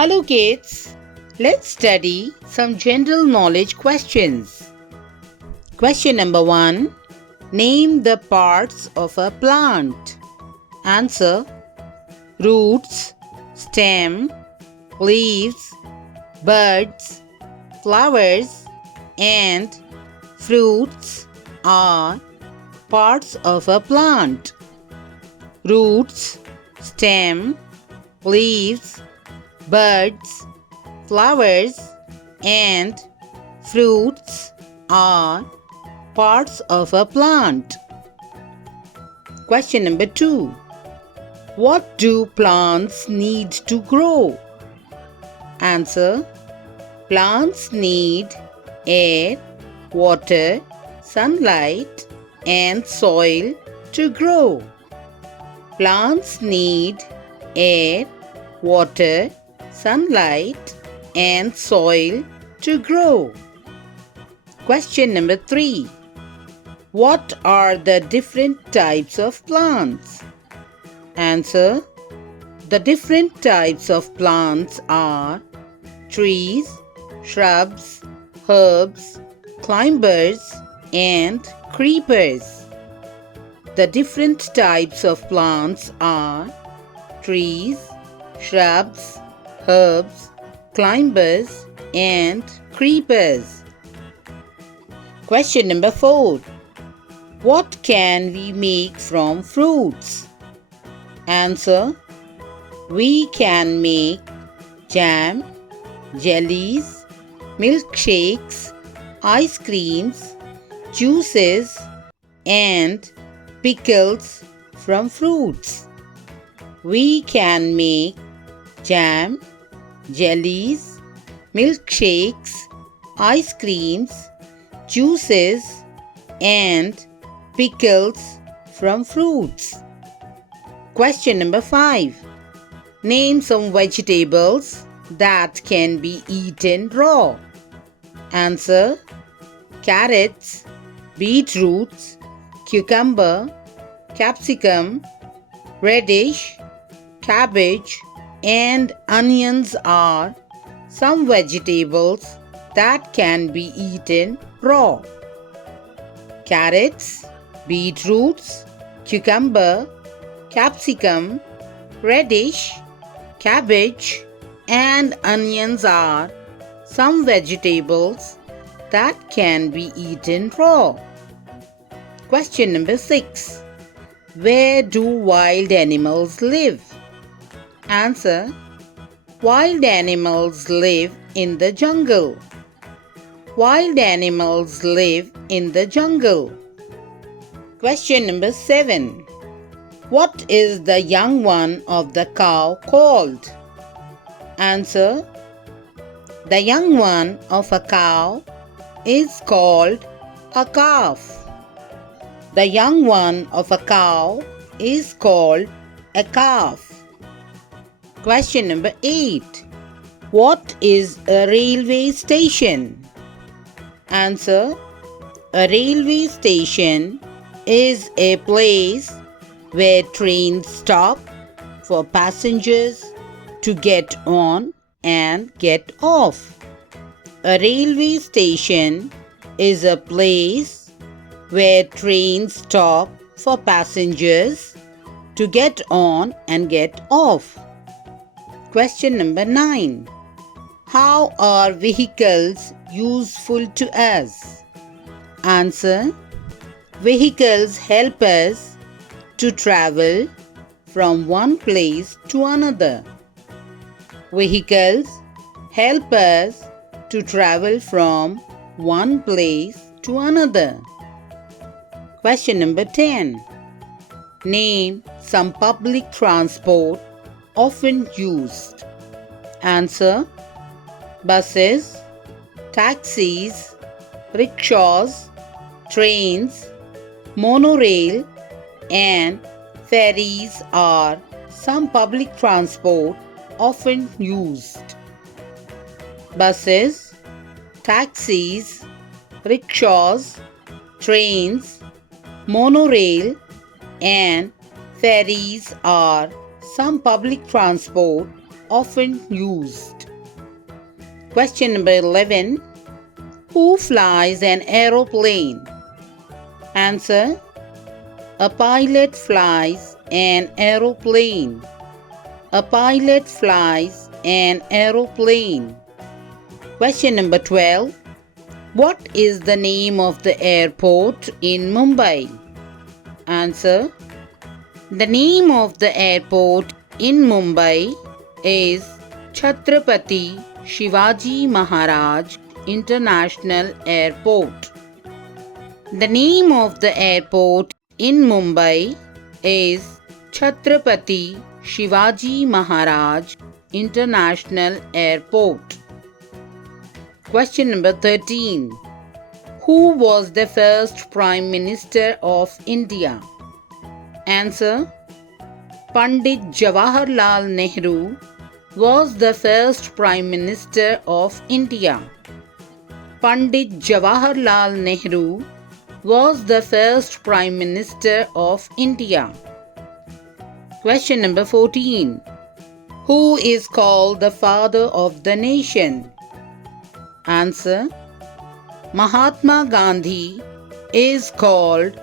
Hello kids, let's study some general knowledge questions. Question number 1. Name the parts of a plant. Answer: roots, stem, leaves, buds, flowers and fruits are parts of a plant. Roots, stem, leaves, buds, flowers and fruits are parts of a plant. Question number 2. What do plants need to grow? Answer: plants need air, water, sunlight and soil to grow. Plants need air, water, sunlight and soil to grow. Question number 3. What are the different types of plants? Answer: the different types of plants are trees, shrubs, herbs, climbers and creepers. The different types of plants are trees, shrubs, herbs, climbers and creepers. Question number 4. What can we make from fruits? Answer: we can make jam, jellies, milkshakes, ice creams, juices and pickles from fruits. We can make jam, jellies, milkshakes, ice creams, juices and pickles from fruits. Question number 5. Name some vegetables that can be eaten raw. Answer: carrots, beetroots, cucumber, capsicum, radish, cabbage and onions are some vegetables that can be eaten raw. Carrots, beetroots, cucumber, capsicum, radish, cabbage and onions are some vegetables that can be eaten raw. Question number 6. Where do wild animals live? Answer: wild animals live in the jungle. Wild animals live in the jungle. Question number 7. What is the young one of the cow called? Answer: the young one of a cow is called a calf. The young one of a cow is called a calf. Question number 8. What is a railway station? Answer: a railway station is a place where trains stop for passengers to get on and get off. A railway station is a place where trains stop for passengers to get on and get off. Question number 9. How are vehicles useful to us? Answer: vehicles help us to travel from one place to another. Vehicles help us to travel from one place to another. Question number 10. Name some public transport often used. Answer: buses, taxis, rickshaws, trains, monorail and ferries are some public transport often used. Buses, taxis, rickshaws, trains, monorail and ferries are some public transport often used? Question number 11. Who flies an aeroplane? Answer. A pilot flies an aeroplane. A pilot flies an aeroplane. Question number 12. What is the name of the airport in Mumbai? Answer. The name of the airport in Mumbai is Chhatrapati Shivaji Maharaj International Airport. The name of the airport in Mumbai is Chhatrapati Shivaji Maharaj International Airport. Question number 13. Who was the first Prime Minister of India? Answer. Pandit Jawaharlal Nehru was the first Prime Minister of India. Pandit Jawaharlal Nehru was the first Prime Minister of India. Question number 14. Who is called the father of the nation? Answer. Mahatma Gandhi is called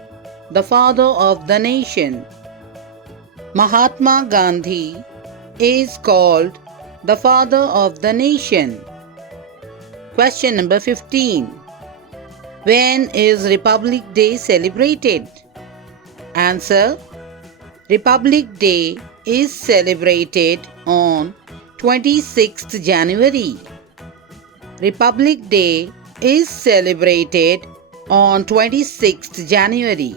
the father of the nation. Mahatma Gandhi is called the father of the nation. Question number 15. When is Republic Day celebrated? Answer. Republic Day is celebrated on 26th January. Republic Day is celebrated on 26th January.